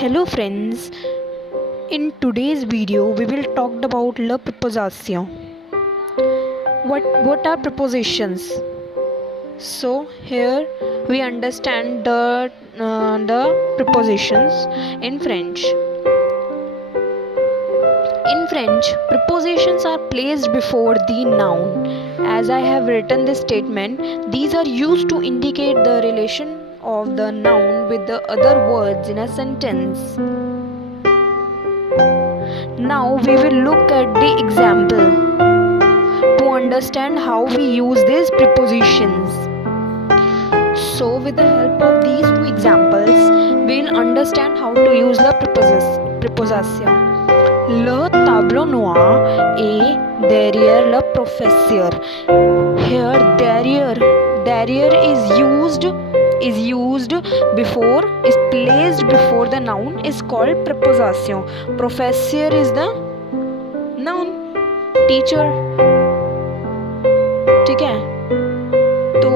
Hello friends, in today's video we will talk about la preposition. What are prepositions? So here we understand the prepositions in French. In French, prepositions are placed before the noun. As I have written this statement, these are used to indicate the relation of the noun with the other words in a sentence. Now we will look at the example to understand how we use these prepositions. So with the help of these two examples, we will understand how to use the preposition. Le tableau noir est derrière le professeur. Here derrière is placed before the noun is called preposition. Professor is the noun, teacher. ठीक है तो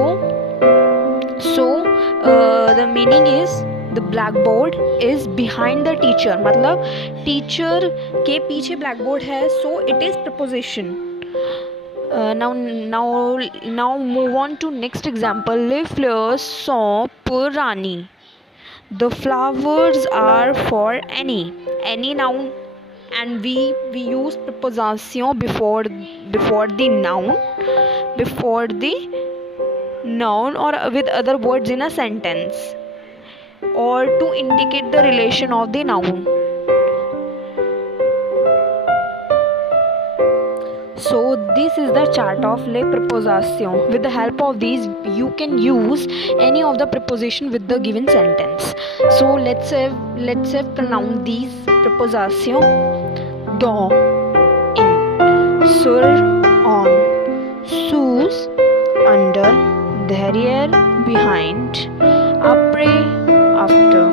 the meaning is the blackboard is behind the teacher. मतलब teacher के पीछे blackboard है, so it is preposition. Now move on to next example. Les fleurs sont pour Rani. The flowers are for any noun, and we use preposition before the noun or with other words in a sentence, or to indicate the relation of the noun. So this is the chart of les prepositions. With the help of these, you can use any of the preposition with the given sentence. So let's have pronounce these prepositions. Dans, in, sur, on, sous, under, derrière, behind, après, after,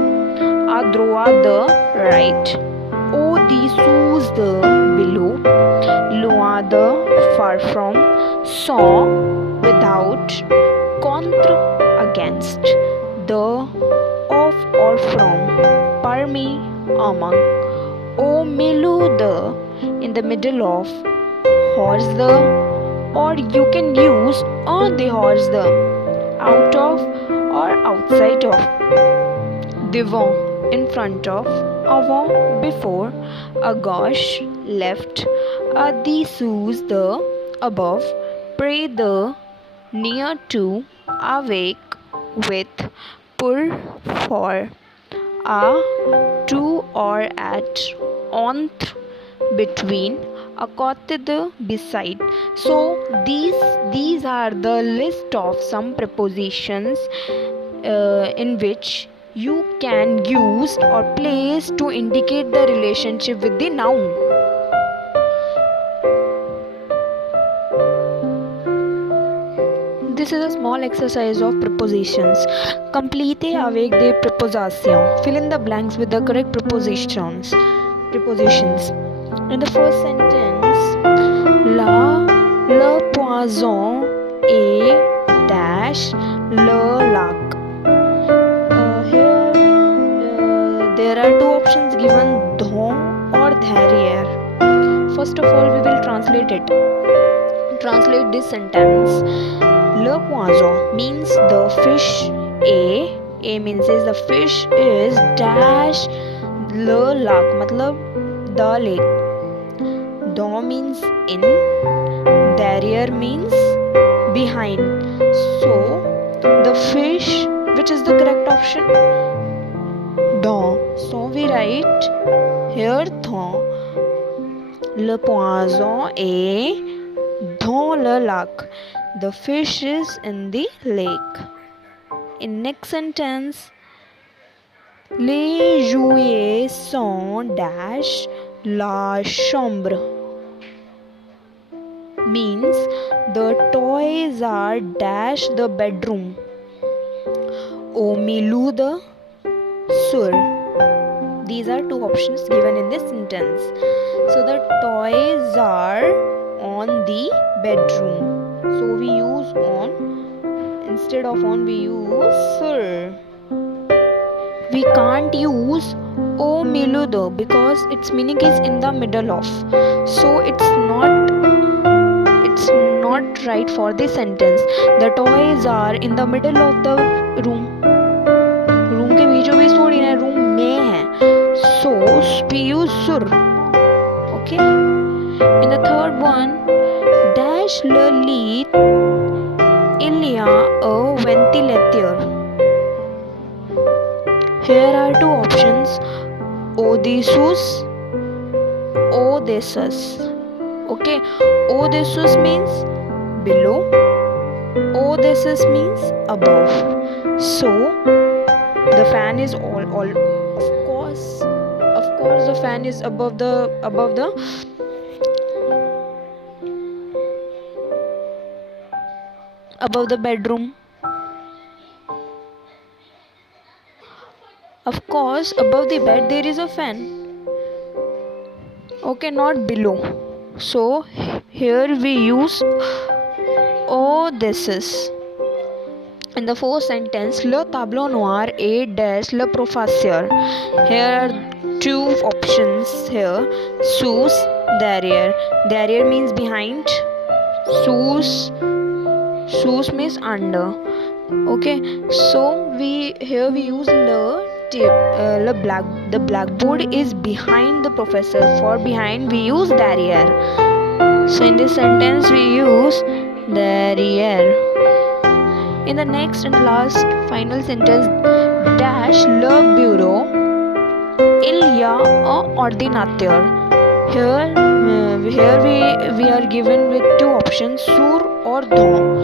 à droite, the right, au-dessous, the below, loin, the far from, sans, without, contre, against, the, of or from, parmi, among, au milieu, the, in the middle of, hors the, or you can use on the hors the, out of or outside of, devant, in front of, avant, before, à gauche, left, à dessous, the, above, près the, near to, avec, with, pour, for, à, to or at, entre, between, à côté de, beside. So these are the list of some prepositions in which you can use or place to indicate the relationship with the noun. This is a small exercise of prepositions. Completez avec des prépositions. Fill in the blanks with the correct prepositions. In the first sentence, le poisson est dash le lac. Here there are two options given, dans or derrière. First of all, we will translate this sentence. Le poisson means the fish. A means is the fish is dash le lac, मतलब the lake. Dans means in, derrière means behind. So the fish, which is the correct option? Dans. So we write here dans. Le poisson est dans le lac. The fish is in the lake. In next sentence, les jouets sont dash la chambre. Means the toys are dash the bedroom. Au milieu de, sur. These are two options given in this sentence. So the toys are on the bedroom. So we use on, instead of on we use sur. we can't use au milieu de because its meaning is in the middle of, so it's not right for this sentence. The toys are in the middle of the room. Room के बीचों बीच थोड़ी ना, room में है, so we use sur. Okay, in the third one, dash le lit il y a a ventilateur. Here are two options: Odysseus, Odysseus. Okay, Odysseus means below, Odysseus means above. So the fan is all of course the fan is above the bedroom. Of course above the bed there is a fan. Okay, not below. So here we use Odysseus. In the fourth sentence, le tableau noir est dash le professeur. Here are two options here: sous, derrière. Derrière means behind. Sous means under. Okay, so here we use the blackboard is behind the professor. For behind we use derrière. So in this sentence we use derrière. In the next and last final sentence, dash le bureau il y a un ordinateur. Here we are given with two options: sur or dans.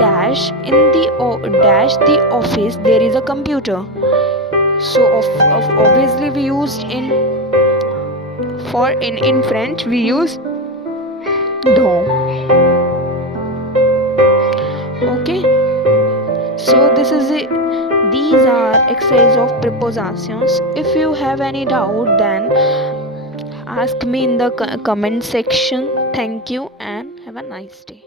Dash the office there is a computer. So obviously we used in French we use dans. Okay. So these are exercise of prepositions. If you have any doubt, then ask me in the comment section. Thank you and have a nice day.